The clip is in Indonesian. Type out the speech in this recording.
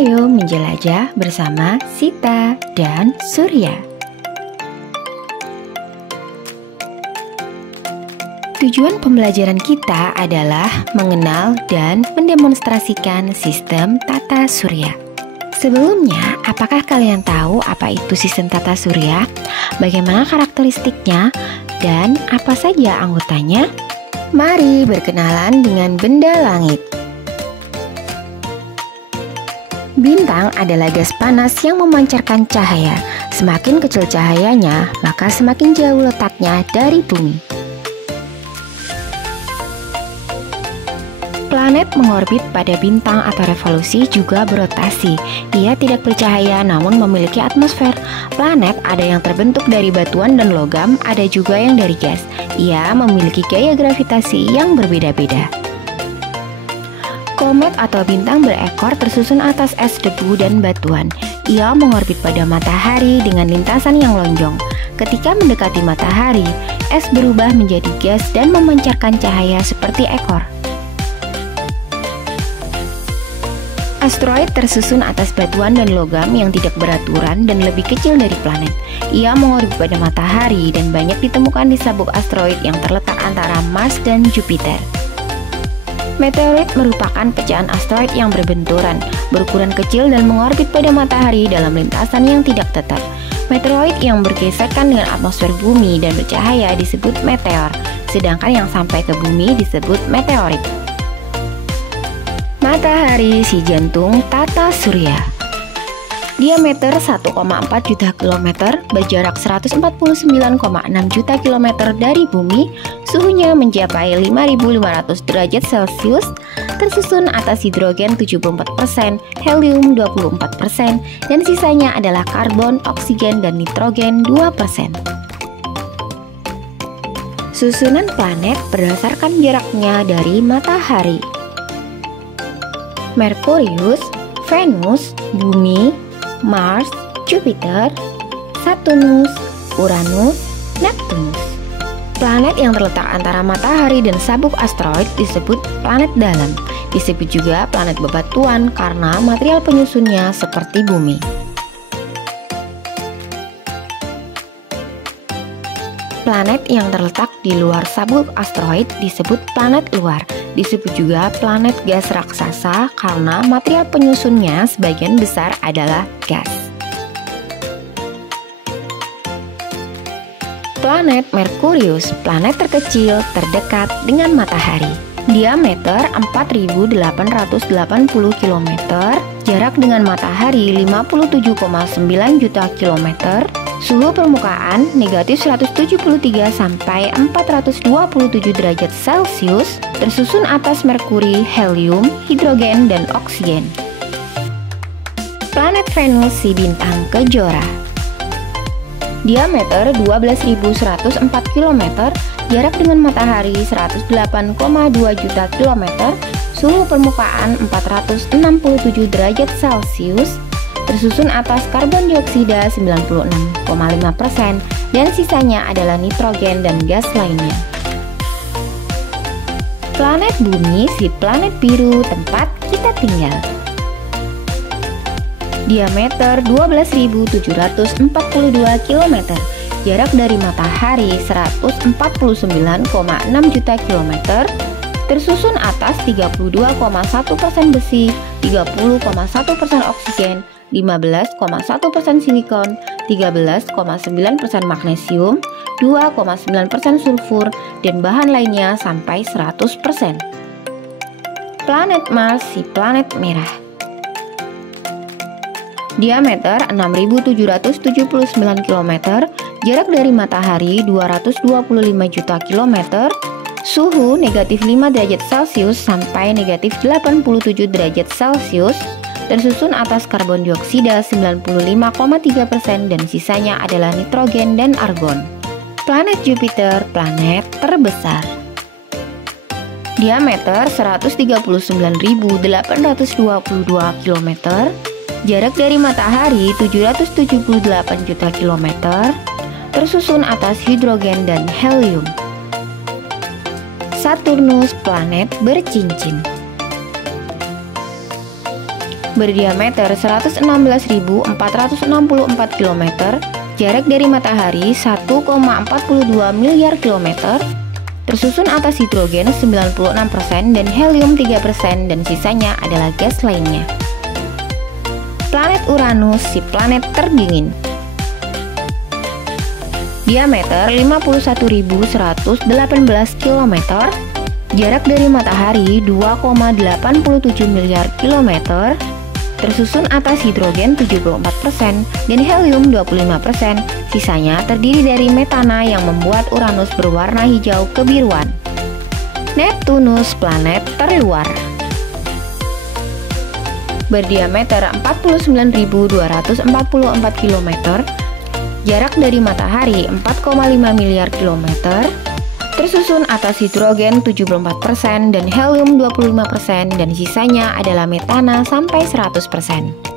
Ayo menjelajah bersama Sita dan Surya. Tujuan pembelajaran kita adalah mengenal dan mendemonstrasikan sistem tata surya. Sebelumnya, apakah kalian tahu apa itu sistem tata surya? Bagaimana karakteristiknya? Dan apa saja anggotanya? Mari berkenalan dengan benda langit. Bintang adalah gas panas yang memancarkan cahaya. Semakin kecil cahayanya, maka semakin jauh letaknya dari bumi. Planet mengorbit pada bintang atau revolusi juga berotasi. Ia tidak bercahaya namun memiliki atmosfer. Planet ada yang terbentuk dari batuan dan logam, ada juga yang dari gas. Ia memiliki gaya gravitasi yang berbeda-beda. Komet atau bintang berekor tersusun atas es, debu, dan batuan. Ia mengorbit pada matahari dengan lintasan yang lonjong. Ketika mendekati matahari, es berubah menjadi gas dan memancarkan cahaya seperti ekor. Asteroid tersusun atas batuan dan logam yang tidak beraturan dan lebih kecil dari planet. Ia mengorbit pada matahari dan banyak ditemukan di sabuk asteroid yang terletak antara Mars dan Jupiter. Meteorit merupakan pecahan asteroid yang berbenturan, berukuran kecil dan mengorbit pada matahari dalam lintasan yang tidak tetap. Meteoroid yang bergesekan dengan atmosfer bumi dan bercahaya disebut meteor, sedangkan yang sampai ke bumi disebut meteorit. Matahari si jantung tata surya. Diameter 1,4 juta kilometer, berjarak 149,6 juta kilometer dari bumi, suhunya mencapai 5.500 derajat Celcius, tersusun atas hidrogen 74%, helium 24%, dan sisanya adalah karbon, oksigen, dan nitrogen 2%. Susunan planet berdasarkan jaraknya dari matahari. Merkurius, Venus, Bumi, Mars, Jupiter, Saturnus, Uranus, Neptunus. Planet yang terletak antara matahari dan sabuk asteroid disebut planet dalam. Disebut juga planet bebatuan karena material penyusunnya seperti bumi. Planet yang terletak di luar sabuk asteroid disebut planet luar. Disebut juga planet gas raksasa karena material penyusunnya sebagian besar adalah gas. Planet Merkurius, planet terkecil terdekat dengan matahari. Diameter 4.880 km, jarak dengan matahari 57,9 juta kilometer. Suhu permukaan negatif 173 sampai 427 derajat Celcius, tersusun atas merkuri, helium, hidrogen, dan oksigen. Planet Venus si bintang kejora. Diameter 12.104 km, jarak dengan matahari 108,2 juta kilometer, suhu permukaan 467 derajat Celcius, tersusun atas karbon dioksida 96,5% dan sisanya adalah nitrogen dan gas lainnya. Planet Bumi si planet biru tempat kita tinggal. Diameter 12.742 km, jarak dari matahari 149,6 juta kilometer, tersusun atas 32,1% besi, 30,1% oksigen, 15,1% silikon, 13,9% magnesium, 2,9% sulfur, dan bahan lainnya sampai 100%. Planet Mars si planet merah. Diameter 6.779 km, jarak dari matahari 225 juta kilometer, suhu negatif 5 derajat Celcius sampai negatif 87 derajat Celcius, tersusun atas karbon dioksida 95,3% dan sisanya adalah nitrogen dan argon. Planet Jupiter, planet terbesar. Diameter 139.822 km, jarak dari matahari 778 juta kilometer, tersusun atas hidrogen dan helium. Saturnus, planet bercincin. berdiameter 116.464 km, jarak dari matahari 1,42 miliar kilometer, tersusun atas hidrogen 96% dan helium 3% dan sisanya adalah gas lainnya. Planet Uranus, si planet terdingin. Diameter 51.118 km, jarak dari matahari 2,87 miliar kilometer, tersusun atas hidrogen 74% dan helium 25%, sisanya terdiri dari metana yang membuat Uranus berwarna hijau kebiruan. Neptunus, planet terluar. Berdiameter 49.244 km, jarak dari matahari 4,5 miliar kilometer, tersusun atas hidrogen 74% dan helium 25% dan sisanya adalah metana sampai 100%.